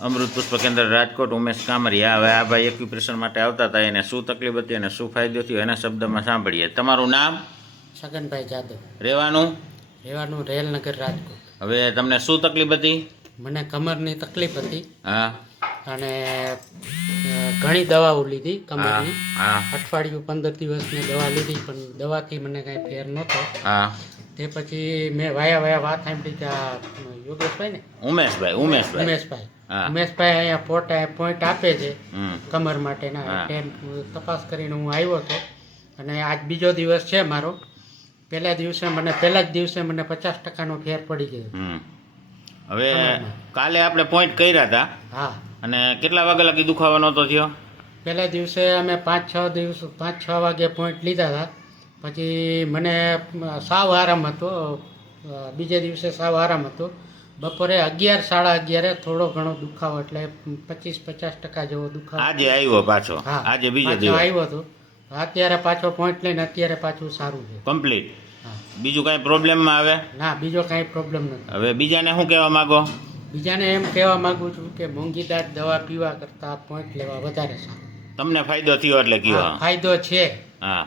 અમૃત પુષ્પ કેન્દ્ર રાજકોટ ઉમેશ કામરિયા હવે આ ભાઈ એક્યુપ્રેશર માટે આવતા હતા. એને શું તકલીફ હતી અને શું ફાયદો થયો એના શબ્દમાં સાંભળીએ. તમારું નામ? છગનભાઈ જાદવ. રહેવાનું? રહેવાનું રેલનગર રાજકોટ. હવે તમને શું તકલીફ હતી? મને કમરની તકલીફ હતી. હા. અને ઘણી દવાઓ લીધી કમરની. હા. અઠવાડિયું પંદર દિવસની દવા લીધી પણ દવાથી મને કાંઈ ફેર નહોતો. હા. તે પછી મેં વાયા વાયા વાત સાંભળી કે આ યોગેશભાઈ ને? ઉમેશભાઈ ઉમેશભાઈ. ઉમેશભાઈ. ઉમેશભાઈ અહીંયા પોટ પોઈન્ટ આપે છે કમર માટેના. ટેમ તપાસ કરીને હું આવ્યો હતો અને આજ બીજો દિવસ છે મારો. પહેલા દિવસે મને પહેલા જ દિવસે મને પચાસ ટકાનો ફેર પડી ગયો. હમ. હવે કાલે આપણે પોઈન્ટ કર્યા હતા. હા. અને કેટલા વાગે લગી દુખાવાનો હતો થયો? પહેલા દિવસે અમે પાંચ છ દિવસ પાંચ છ વાગે પોઈન્ટ લીધા હતા. પછી મને સાવ આરામ હતો. બીજે દિવસે સાવ આરામ હતો. બપોરે અગિયાર સાડા અગિયારે થોડો ઘણો દુખાવો એટલે પચીસ પચાસ ટકા જેવો દુખાવો. આજે આવ્યો પાછો? આજે બીજો દિવસ? આવ્યો હતો. અત્યારે પાછો પોઈન્ટ લઈને અત્યારે પાછું સારું છે. કમ્પ્લીટ બીજું કાંઈ પ્રોબ્લેમમાં આવે? ના બીજો કાંઈ પ્રોબ્લેમ નથી. હવે બીજાને શું કહેવા માગો? બીજાને એમ કહેવા માંગુ છું કે મોંઘીદાર દવા પીવા કરતાં પોઈન્ટ લેવા વધારે સારું. તમને ફાયદો થયો એટલે કયો? ફાયદો છે. હા.